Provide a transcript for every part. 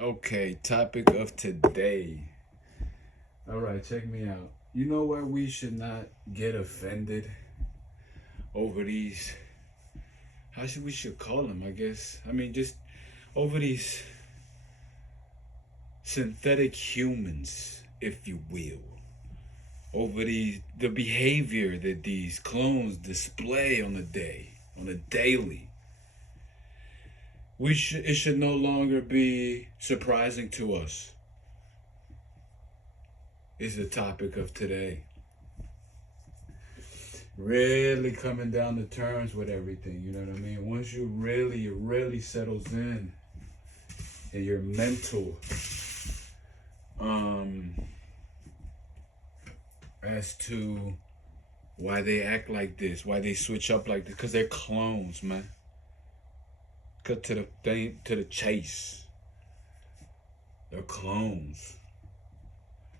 Okay, topic of today. All right, check me out. You know why we should not get offended over these? How should we should call them? I guess. I mean, just over these synthetic humans, if you will. Over the behavior that these clones display on a daily. It should no longer be surprising to us. Is the topic of today. Really coming down to terms with everything, you know what I mean? Once it really settles in your mental, um, as to why they act like this, why they switch up like this, because they're clones, man. Cut to the thing, to the chase. They're clones.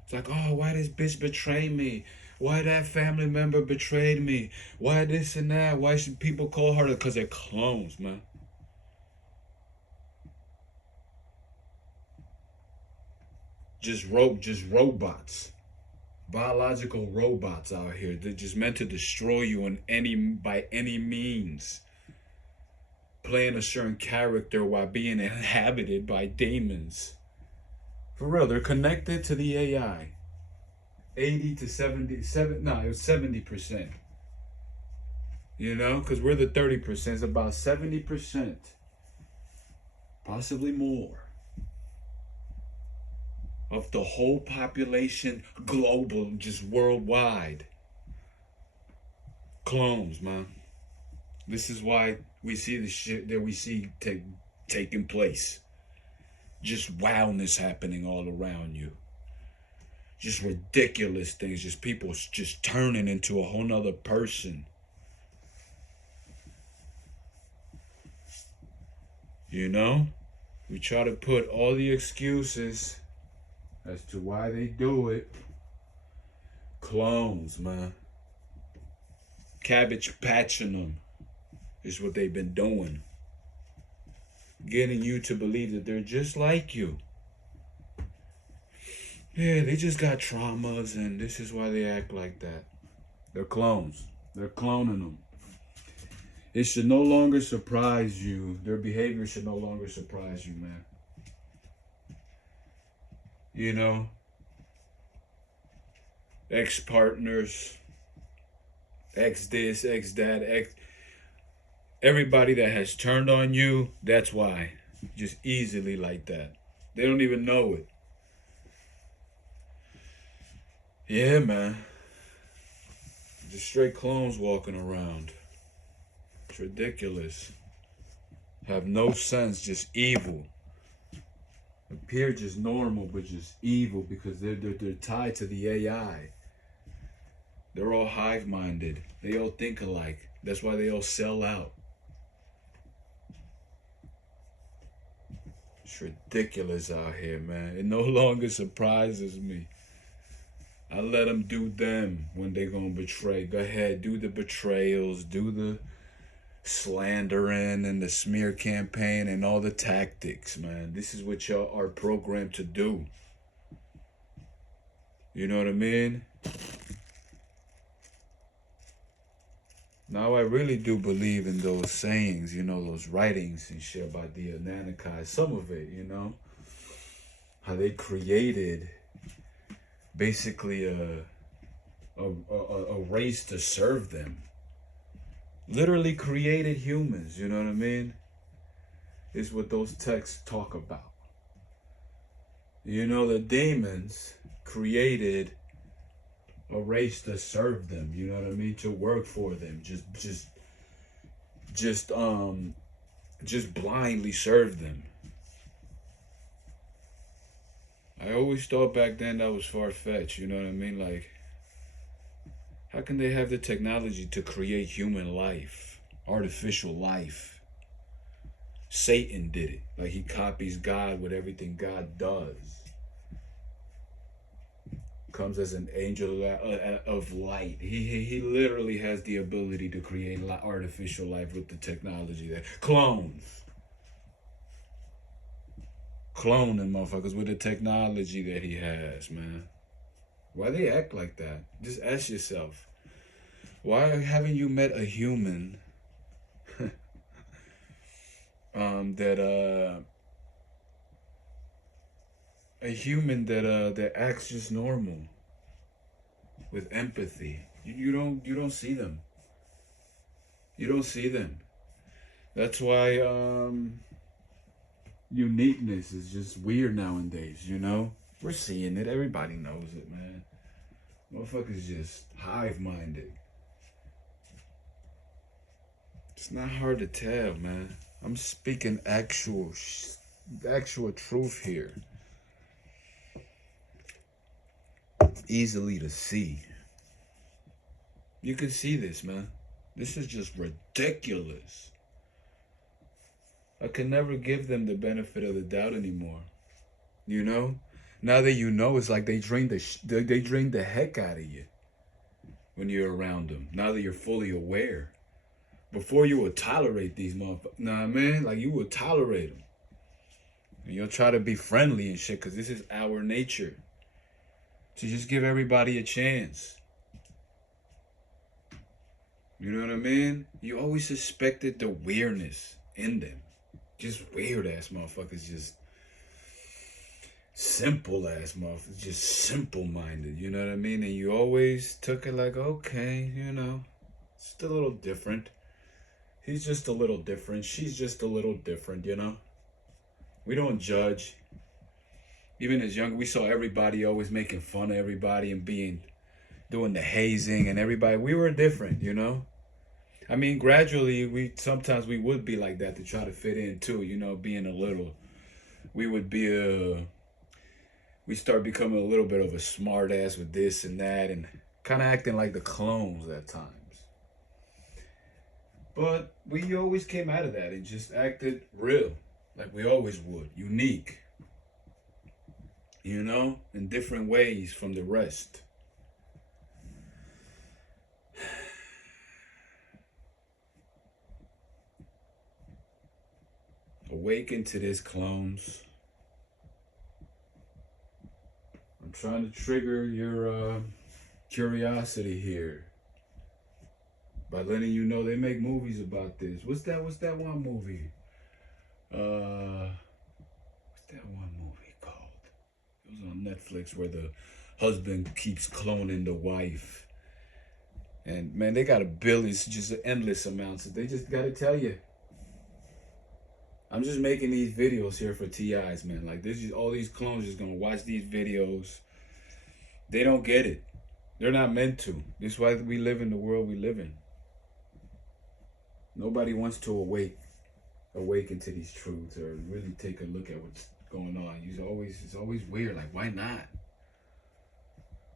It's like, oh, why this bitch betray me? Why that family member betrayed me? Why this and that? Why should people call her? Because they're clones, man. Just robots, biological robots out here. They're just meant to destroy you by any means. Playing a certain character while being inhabited by demons. For real, they're connected to the AI. 80 to 77, no, it was 70%. You know, because we're the 30%. It's about 70%, possibly more, of the whole population, global, just worldwide. Clones, man. This is why we see the shit that we see taking place. Just wildness happening all around you. Just ridiculous things. Just people just turning into a whole nother person. You know? We try to put all the excuses as to why they do it. Clones, man. Cabbage patching them is what they've been doing. Getting you to believe that they're just like you. Yeah, they just got traumas and this is why they act like that. They're clones. They're cloning them. It should no longer surprise you. Their behavior should no longer surprise you, man. You know, ex partners, ex this, ex that, ex. Everybody that has turned on you, that's why. Just easily like that. They don't even know it. Yeah, man. Just straight clones walking around. It's ridiculous. Have no sense, just evil. Appear just normal, but just evil because they're tied to the AI. They're all hive minded. They all think alike. That's why they all sell out. It's ridiculous out here, man. It no longer surprises me. I let them do them when they gonna betray. Go ahead, do the betrayals, do the slandering and the smear campaign and all the tactics, man. This is what y'all are programmed to do. You know what I mean? Now I really do believe in those sayings, you know, those writings and shit about the Anakai. Some of it, you know, how they created basically a race to serve them. Literally created humans, you know what I mean? Is what those texts talk about. You know, the demons created a race to serve them, you know what I mean? To work for them. Just blindly serve them. I always thought back then that was far fetched, you know what I mean? Like, how can they have the technology to create human life, artificial life? Satan did it. Like, he copies God with everything God does. Comes as an angel of light. He literally has the ability to create artificial life with the technology that clones. cloning motherfuckers with the technology that he has, man. Why they act like that? Just ask yourself. Why haven't you met a human that that acts just normal with empathy? You don't see them. You don't see them. That's why uniqueness is just weird nowadays, you know? We're seeing it. Everybody knows it, man. Motherfuckers just hive minded. It's not hard to tell, man. I'm speaking actual truth here. It's easily to see. You can see this, man. This is just ridiculous. I can never give them the benefit of the doubt anymore. You know? Now that you know, it's like they drain they drain the heck out of you when you're around them. Now that you're fully aware. Before you would tolerate these motherfuckers. Nah, man, like you would tolerate them. And you'll try to be friendly and shit because this is our nature. To just give everybody a chance. You know what I mean? You always suspected the weirdness in them. Just weird ass motherfuckers, just simple ass motherfuckers, just simple minded, you know what I mean? And you always took it like, okay, you know, it's a little different. He's just a little different. She's just a little different, you know? We don't judge. Even as young, we saw everybody always making fun of everybody and doing the hazing and everybody. We were different, you know? I mean, gradually, sometimes we would be like that to try to fit in too, you know, being a little, we would be we start becoming a little bit of a smart ass with this and that and kind of acting like the clones at times. But we always came out of that and just acted real, like we always would, unique, you know, in different ways from the rest. Awaken to this, clones. I'm trying to trigger your curiosity here by letting you know they make movies about this. What's that one movie? What's that one movie called? It was on Netflix where the husband keeps cloning the wife. And man, they got a billion, just endless amounts. They just gotta tell you. I'm just making these videos here for TIs, man. Like this is all these clones just gonna watch these videos. They don't get it. They're not meant to. This is why we live in the world we live in. Nobody wants to awaken to these truths or really take a look at what's going on. It's always weird. Like, why not?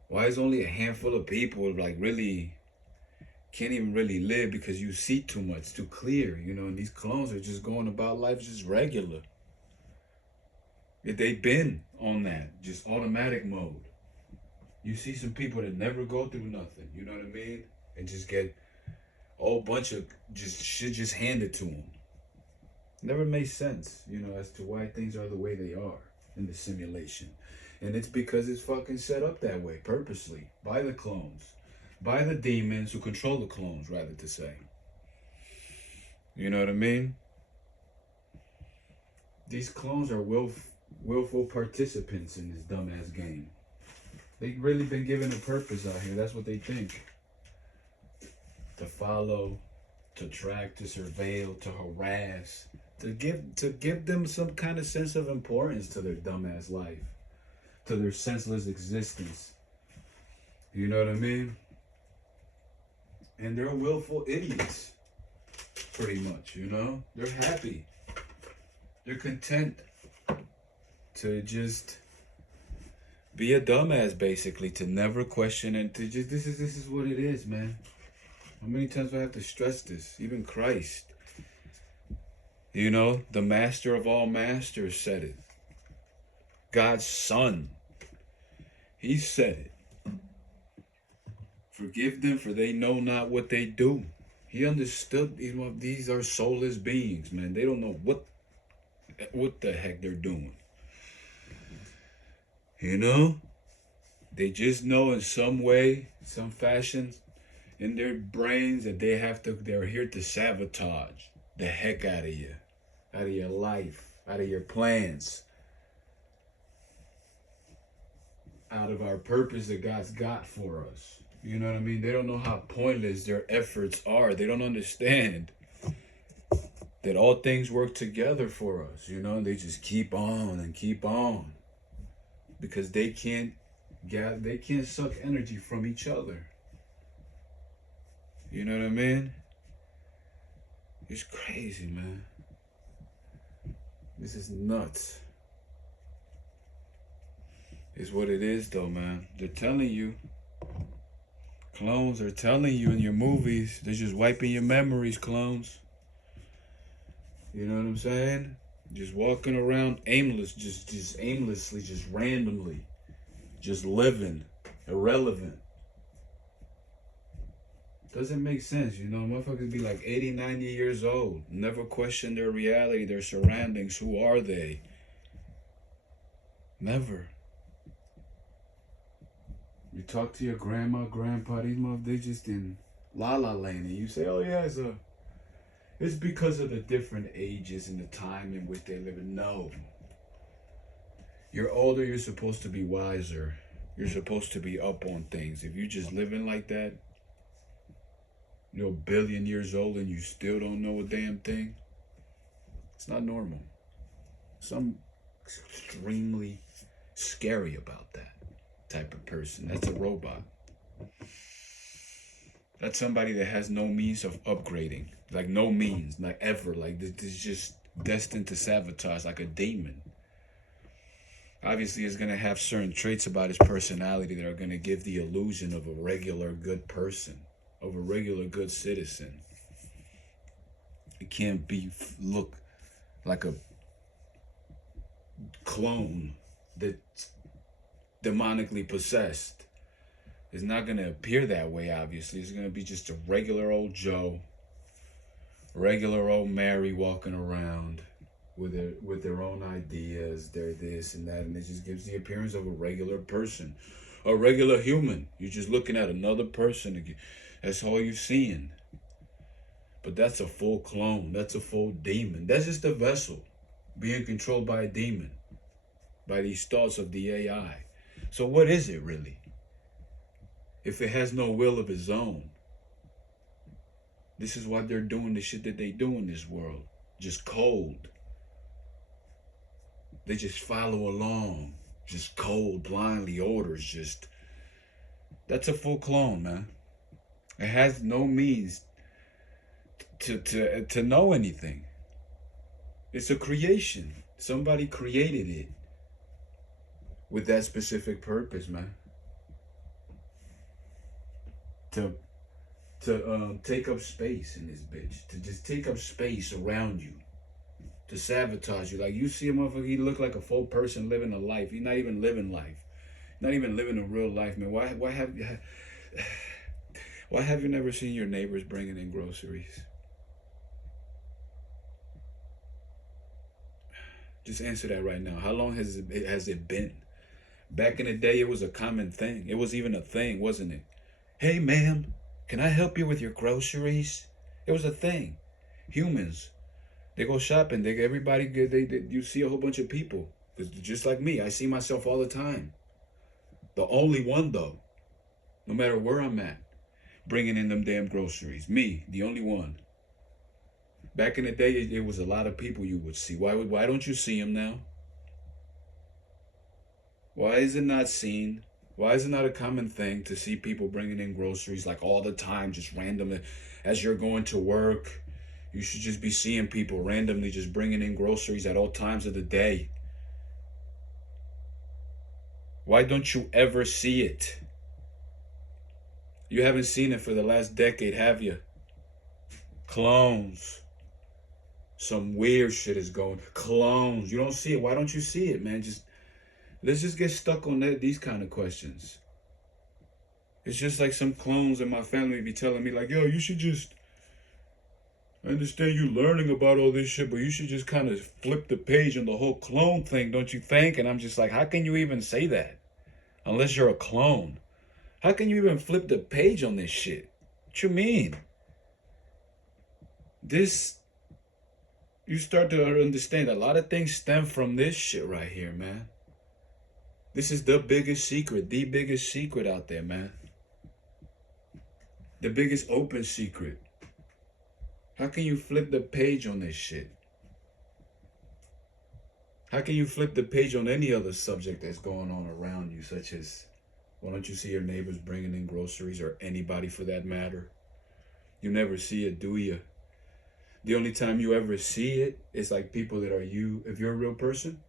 Why is only a handful of people like really can't even really live because you see too much, too clear, you know, and these clones are just going about life just regular. If they've been on that, just automatic mode. You see some people that never go through nothing, you know what I mean? And just get a whole bunch of just shit just handed to them. Never made sense, you know, as to why things are the way they are in the simulation. And it's because it's fucking set up that way, purposely, by the clones. By the demons who control the clones, rather to say. You know what I mean? These clones are willful participants in this dumbass game. They've really been given a purpose out here. That's what they think. To follow, to track, to surveil, to harass, to give them some kind of sense of importance to their dumbass life, to their senseless existence. You know what I mean? And they're willful idiots, pretty much, you know? They're happy. They're content to just be a dumbass, basically, to never question and to just, this is what it is, man. How many times do I have to stress this? Even Christ. You know, the master of all masters said it. God's son. He said it. Forgive them, for they know not what they do. He understood these are soulless beings, man. They don't know what the heck they're doing. You know? They just know in some way, some fashion, in their brains that they're here to sabotage the heck out of you, out of your life, out of your plans, out of our purpose that God's got for us. You know what I mean? They don't know how pointless their efforts are. They don't understand that all things work together for us. You know, they just keep on and keep on because they can't suck energy from each other. You know what I mean? It's crazy, man. This is nuts. It's what it is, though, man. They're telling you. Clones are telling you in your movies. They're just wiping your memories, clones. You know what I'm saying? Just walking around aimless, just aimlessly, just randomly. Just living. Irrelevant. Doesn't make sense, you know. Motherfuckers be like 80, 90 years old. Never question their reality, their surroundings. Who are they? Never. You talk to your grandma, grandpa, these motherfuckers, they just in la la land. And you say, oh yeah, it's because of the different ages and the time in which they live in. No. You're older, you're supposed to be wiser. You're supposed to be up on things. If you just living like that, you're a billion years old and you still don't know a damn thing, it's not normal. Some extremely scary about that type of person. That's a robot. That's somebody that has no means of upgrading. Like no means, like ever. Like this is just destined to sabotage, like a demon. Obviously, it's going to have certain traits about his personality that are going to give the illusion of a regular good person, of a regular good citizen. It can't look like a clone that's demonically possessed. It's not going to appear that way, obviously. It's going to be just a regular old Joe, regular old Mary walking around with their own ideas, their this and that, and it just gives the appearance of a regular person, a regular human. You're just looking at another person again. That's all you're seeing. But that's a full clone. That's a full demon. That's just a vessel being controlled by a demon, by these thoughts of the AI. So what is it really? If it has no will of its own. This is why they're doing the shit that they do in this world. Just cold. They just follow along. Just cold, blindly orders. Just, that's a full clone, man. It has no means to know anything. It's a creation. Somebody created it with that specific purpose, man. To take up space in this bitch. To just take up space around you. To sabotage you. Like you see a motherfucker, he look like a full person living a life. He's not even living life. Not even living a real life, man. Why have you never seen your neighbors bringing in groceries? Just answer that right now. How long has it been? Back in the day, it was a common thing. It was even a thing, wasn't it? Hey, ma'am, can I help you with your groceries? It was a thing. Humans, they go shopping. You see a whole bunch of people. Just like me, I see myself all the time. The only one, though, no matter where I'm at, bringing in them damn groceries. Me, the only one. Back in the day, it was a lot of people you would see. Why don't you see them now? Why is it not seen? Why is it not a common thing to see people bringing in groceries like all the time, just randomly, as you're going to work? You should just be seeing people randomly just bringing in groceries at all times of the day. Why don't you ever see it? You haven't seen it for the last decade, have you? Clones. Some weird shit is going. Clones. You don't see it. Why don't you see it, man? Let's just get stuck on these kind of questions. It's just like some clones in my family be telling me like, yo, you should just I understand you learning about all this shit, but you should just kind of flip the page on the whole clone thing, don't you think? And I'm just like, how can you even say that? Unless you're a clone. How can you even flip the page on this shit? What you mean? This, you start to understand a lot of things stem from this shit right here, man. This is the biggest secret out there, man. The biggest open secret. How can you flip the page on this shit? How can you flip the page on any other subject that's going on around you, such as, why don't you see your neighbors bringing in groceries, or anybody for that matter? You never see it, do you? The only time you ever see it is like people that are you, if you're a real person,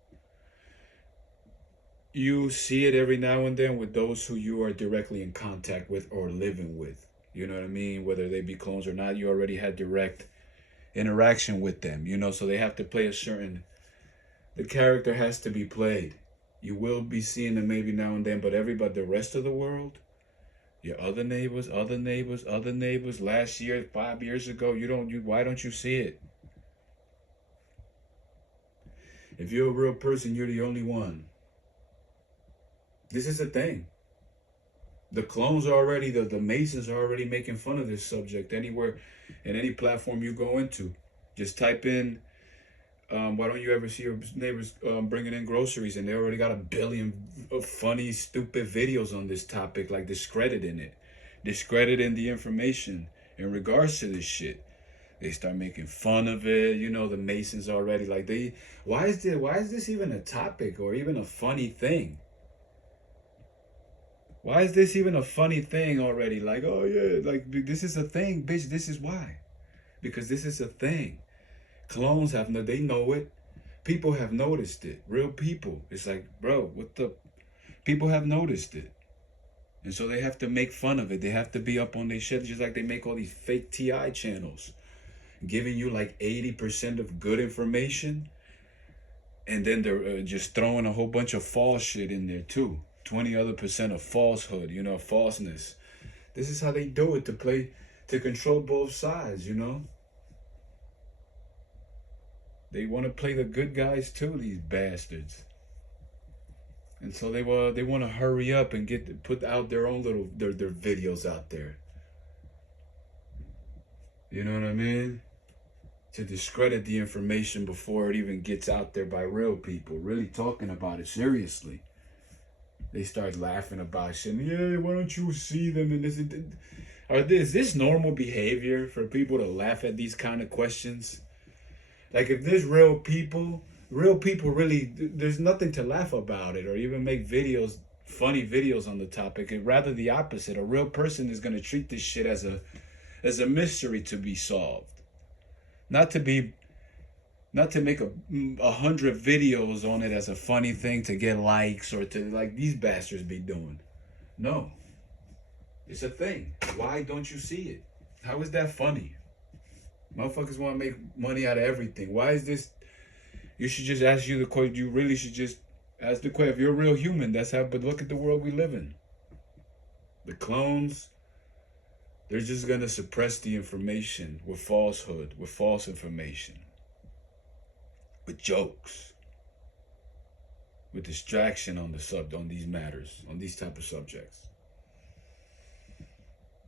you see it every now and then with those who you are directly in contact with or living with. You know what I mean? Whether they be clones or not, you already had direct interaction with them, you know, so they have to play a certain, the character has to be played. You will be seeing them maybe now and then, but everybody, the rest of the world, your other neighbors, last year, 5 years ago, why don't you see it? If you're a real person, you're the only one. This is a thing. The clones are already, the Masons are already making fun of this subject anywhere, in any platform you go into. Just type in, why don't you ever see your neighbors bringing in groceries? And they already got a billion of funny, stupid videos on this topic, like discrediting it. Discrediting the information in regards to this shit. They start making fun of it. You know, the Masons already, like why is this even a topic or even a funny thing? Why is this even a funny thing already? Like, oh yeah, like this is a thing, bitch. This is why. Because this is a thing. Clones they know it. People have noticed it. Real people. It's like, bro, people have noticed it. And so they have to make fun of it. They have to be up on their shit, just like they make all these fake TI channels, giving you like 80% of good information. And then they're just throwing a whole bunch of false shit in there too. 20 other percent of falsehood, you know, falseness. This is how they do it, to control both sides, you know. They want to play the good guys too, these bastards. And so they want to hurry up and put out their own little their videos out there. You know what I mean? To discredit the information before it even gets out there by real people, really talking about it seriously. They start laughing about shit. Yeah, why don't you see them in this? Is this normal behavior for people to laugh at these kind of questions? Like, if there's real people really, there's nothing to laugh about it or even make funny videos on the topic. And rather the opposite. A real person is going to treat this shit as a mystery to be solved. Not to make 100 videos on it as a funny thing to get likes or to, like these bastards be doing. No. It's a thing. Why don't you see it? How is that funny? Motherfuckers want to make money out of everything. Why is this? You should just ask you the question. You really should just ask the question. If you're a real human, but look at the world we live in. The clones, they're just going to suppress the information with falsehood, with false information, with jokes, with distraction on these matters, on these type of subjects.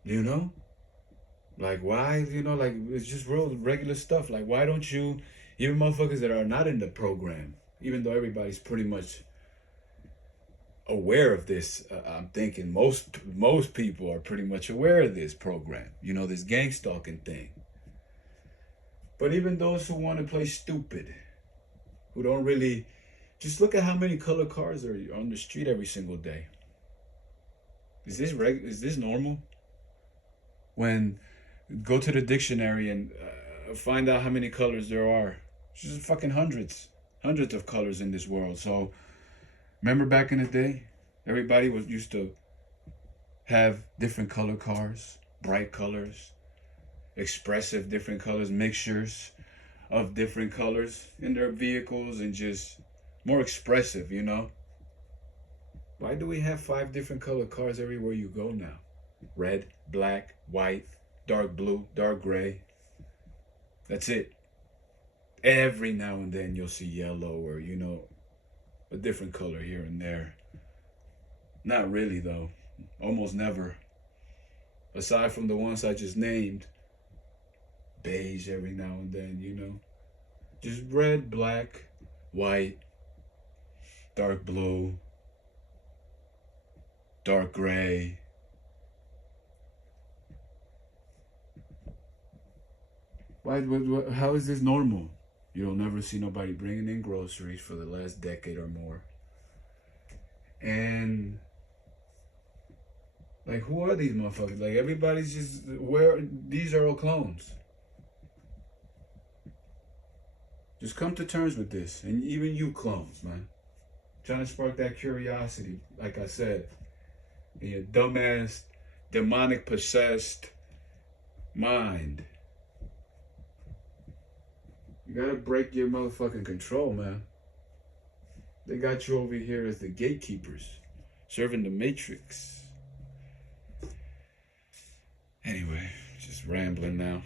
You know? Like, why, you know, like, it's just real regular stuff. Like, why don't you, even motherfuckers that are not in the program, even though everybody's pretty much aware of this, I'm thinking most people are pretty much aware of this program, you know, this gang stalking thing. But even those who want to play stupid, who don't really, just look at how many color cars are on the street every single day. Is this normal? When go to the dictionary and find out how many colors there are. It's just fucking hundreds of colors in this world. So remember back in the day, everybody used to have different color cars, bright colors, expressive different colors, mixtures of different colors in their vehicles, and just more expressive, you know. Why do we have 5 different color cars everywhere you go now? Red, black, white, dark blue, dark gray. That's it. Every now and then you'll see yellow or, a different color here and there. Not really, though. Almost never. Aside from the ones I just named, beige every now and then. Just red, black, white, dark blue, dark gray. How is this normal? You'll never see nobody bringing in groceries for the last decade or more. And like, who are these motherfuckers? Like, everybody's just these are all clones. Just come to terms with this, and even you clones, man. Trying to spark that curiosity, like I said, in your dumbass, demonic possessed mind. You gotta break your motherfucking control, man. They got you over here as the gatekeepers, serving the Matrix. Anyway, just rambling now.